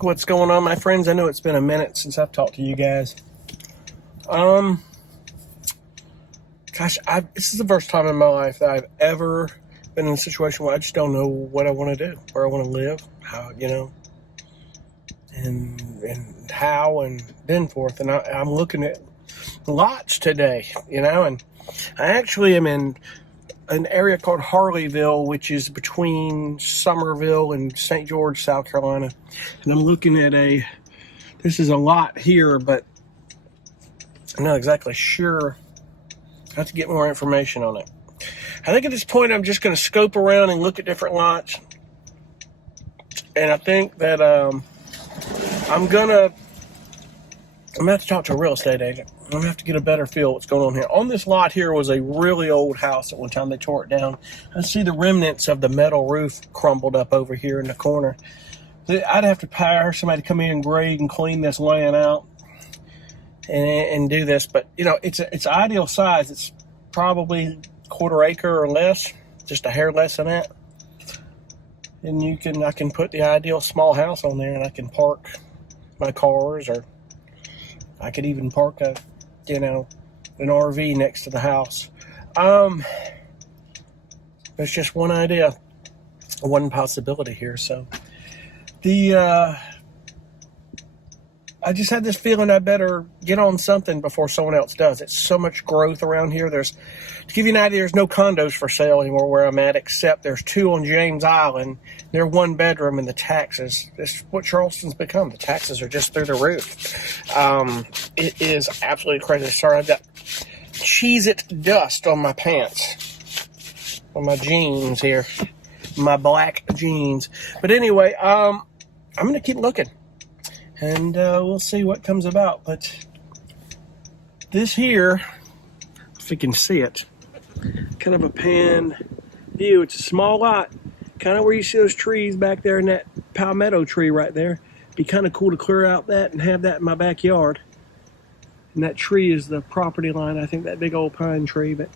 What's going on, my friends? I know it's been a minute since I've talked to you guys. This is the first time in my life that I've ever been in a situation where I just don't know what I want to do, where I want to live, how, and how, and then forth. And I'm looking at lots today, and I actually am in an area called Harleyville, which is between Summerville and St. George, South Carolina. And I'm looking at this is a lot here, but I'm not exactly sure. I have to get more information on it. I think at this point, I'm just going to scope around and look at different lots. And I think that I'm going to have to talk to a real estate agent. I'm going to have to get a better feel of what's going on here. On this lot here was a really old house at one time. They tore it down. I see the remnants of the metal roof crumbled up over here in the corner. I'd have to hire somebody to come in and grade and clean this land out and do this. But, it's ideal size. It's probably quarter acre or less, just a hair less than that. And I can put the ideal small house on there, and I can park my cars, or I could even park an RV next to the house. There's just one idea, one possibility here. So I just had this feeling I better get on something before someone else does. It's so much growth around here. To give you an idea, there's no condos for sale anymore where I'm at, except there's 2 on James Island. They're 1 bedroom, and the taxes, it's what Charleston's become. The taxes are just through the roof. It is absolutely crazy. Sorry, I've got Cheez-It dust on my pants, on my jeans here, my black jeans. But anyway, I'm going to keep looking. And we'll see what comes about. But this here, if you can see it, kind of a pan view. It's a small lot, kind of where you see those trees back there, and that palmetto tree right there. Be kind of cool to clear out that and have that in my backyard. And that tree is the property line. I think that big old pine tree, but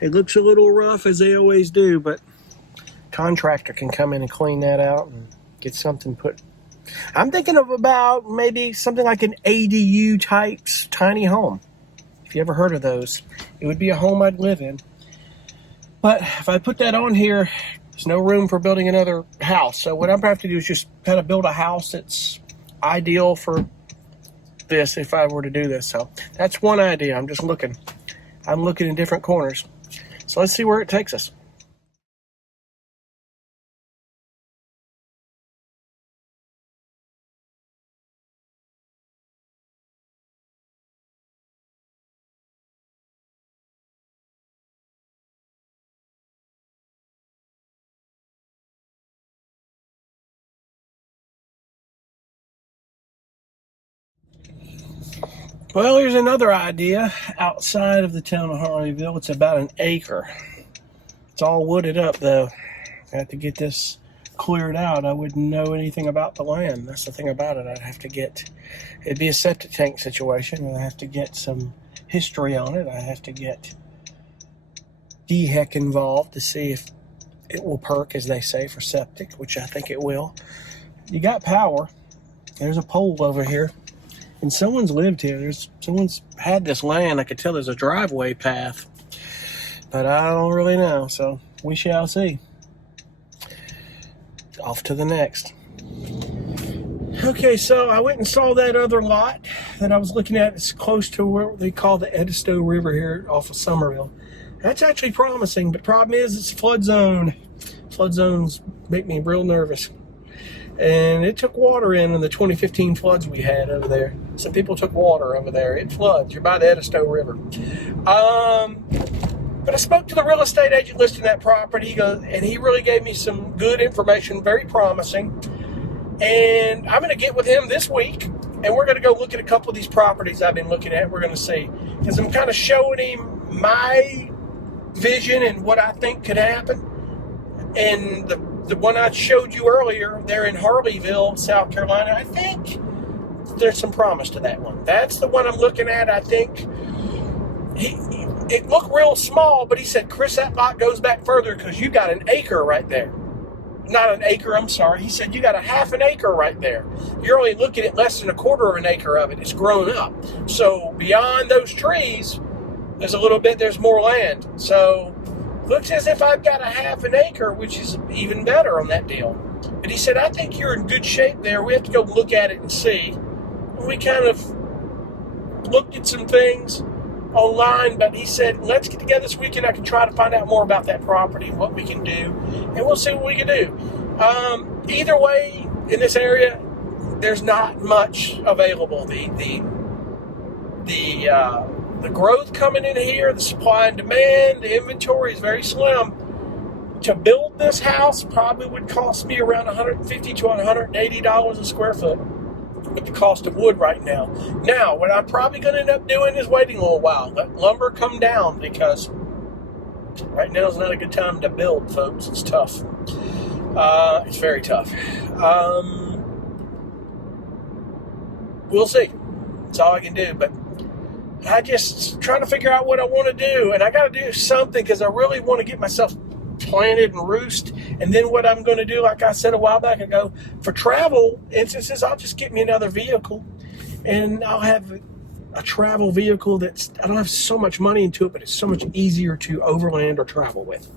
it looks a little rough, as they always do. But contractor can come in and clean that out and get something put. I'm thinking of about maybe something like an ADU type tiny home. If you ever heard of those, it would be a home I'd live in. But if I put that on here, there's no room for building another house. So what I'm going to have to do is just kind of build a house that's ideal for this if I were to do this. So that's one idea. I'm looking in different corners. So let's see where it takes us. Well, here's another idea outside of the town of Harleyville. It's about an acre. It's all wooded up, though. I have to get this cleared out. I wouldn't know anything about the land. That's the thing about it. It'd be a septic tank situation, and I have to get some history on it. I have to get DHEC involved to see if it will perk, as they say, for septic, which I think it will. You got power. There's a pole over here. And someone's lived here. Someone's had this land. I could tell there's a driveway path. But I don't really know. So we shall see. Off to the next. Okay, so I went and saw that other lot that I was looking at. It's close to where they call the Edisto River here off of Summerville. That's actually promising. But the problem is it's flood zone. Flood zones make me real nervous. And it took water in the 2015 floods we had over there. Some people took water over there. It floods. You're by the Edisto River. But I spoke to the real estate agent listing that property, and he really gave me some good information, very promising. And I'm going to get with him this week, and we're going to go look at a couple of these properties I've been looking at. We're going to see. Because I'm kind of showing him my vision and what I think could happen. And the one I showed you earlier, there in Harleyville, South Carolina, I think there's some promise to that one. That's the one I'm looking at. I think it looked real small, but he said, Chris, that lot goes back further because you got an acre right there. not an acre, I'm sorry. He said, you got a half an acre right there. You're only looking at less than a quarter of an acre of it. It's grown up. So beyond those trees, there's a little bit, there's more land. So looks as if I've got a half an acre, which is even better on that deal. But he said, I think you're in good shape there. We have to go look at it and see. And we kind of looked at some things online, but he said, let's get together this weekend. I can try to find out more about that property and what we can do, and we'll see what we can do. Either way, in this area, there's not much available. The growth coming in here, the supply and demand, the inventory is very slim. To build this house probably would cost me around $150 to $180 a square foot with the cost of wood right now. Now, what I'm probably going to end up doing is waiting a little while, let lumber come down, because right now is not a good time to build, folks. It's tough. It's very tough. We'll see. That's all I can do, but I just trying to figure out what I want to do, and I got to do something because I really want to get myself planted and roost. And then what I'm going to do, like I said a while back ago, for travel instances, I'll just get me another vehicle, and I'll have a travel vehicle that's, I don't have so much money into it, but it's so much easier to overland or travel with.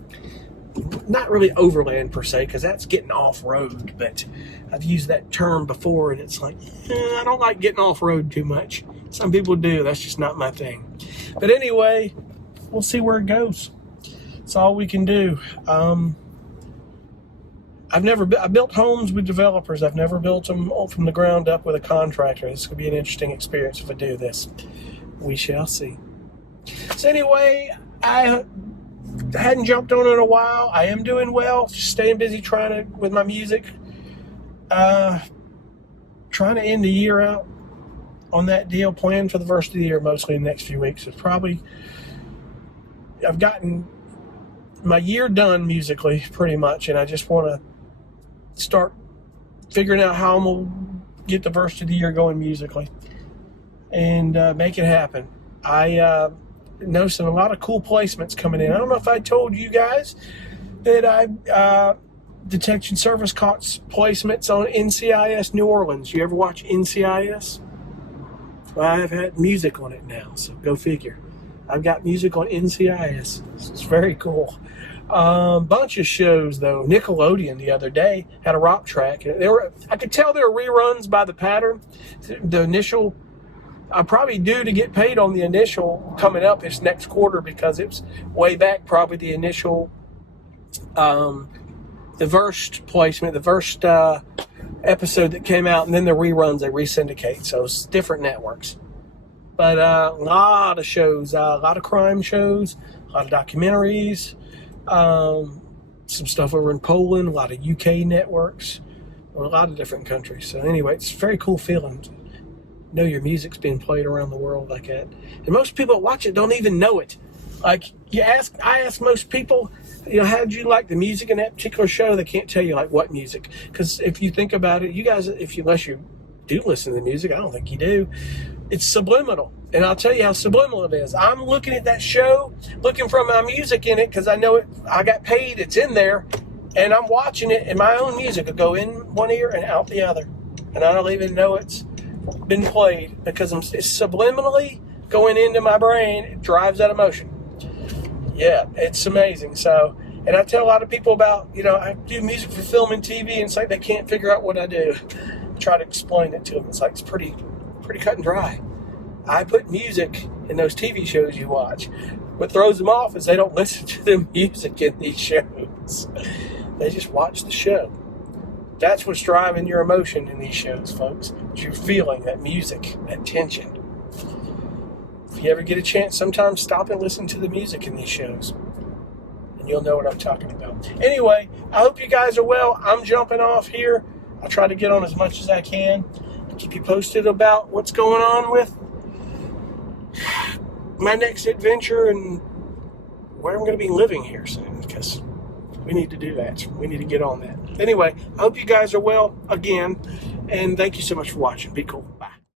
Not really overland per se, because that's getting off-road, but I've used that term before, and it's like, I don't like getting off-road too much. Some people do. That's just not my thing. But anyway, we'll see where it goes. That's all we can do. I built homes with developers. I've never built them from the ground up with a contractor. This could be an interesting experience if I do this. We shall see. So anyway, I hadn't jumped on in a while. I am doing well. Just staying busy with my music. Trying to end the year out on that deal. Plan for the first of the year, mostly in the next few weeks. It's probably, I've gotten my year done musically pretty much, and I just want to start figuring out how I'm going to get the first of the year going musically and make it happen. I noticed a lot of cool placements coming in. I don't know if I told you guys that Detection Service caught placements on NCIS New Orleans. You ever watch NCIS? Well, I've had music on it now, so go figure. I've got music on NCIS. It's very cool. Bunch of shows, though. Nickelodeon the other day had a rock track. I could tell there were reruns by the pattern. The initial, I'm probably due to get paid on the initial coming up this next quarter, because it was way back, probably the initial, the first placement, the first episode that came out, and then the reruns they resyndicate. So it's different networks. But a lot of shows, a lot of crime shows, a lot of documentaries, some stuff over in Poland, a lot of UK networks, a lot of different countries. So anyway, it's a very cool feeling to know your music's being played around the world like that. And most people that watch it don't even know it. Like I ask most people, how did you like the music in that particular show? They can't tell you like what music. Because if you think about it, you guys, unless you do listen to the music, I don't think you do. It's subliminal. And I'll tell you how subliminal it is. I'm looking at that show, looking for my music in it, because I know it. I got paid, it's in there, and I'm watching it, and my own music will go in one ear and out the other. And I don't even know it's been played, because it's subliminally going into my brain. It drives that emotion. Yeah, it's amazing. So, and I tell a lot of people about, I do music for film and TV, and it's like they can't figure out what I do. I try to explain it to them. It's like it's pretty cut and dry. I put music in those TV shows you watch. What throws them off is they don't listen to the music in these shows. They just watch the show. That's what's driving your emotion in these shows, folks. You're feeling that music, that tension. If you ever get a chance, sometimes stop and listen to the music in these shows, and you'll know what I'm talking about. Anyway, I hope you guys are well. I'm jumping off here. I'll try to get on as much as I can. Keep you posted about what's going on with my next adventure and where I'm going to be living here soon, because we need to do that. We need to get on that. Anyway, I hope you guys are well again, and thank you so much for watching. Be cool. Bye.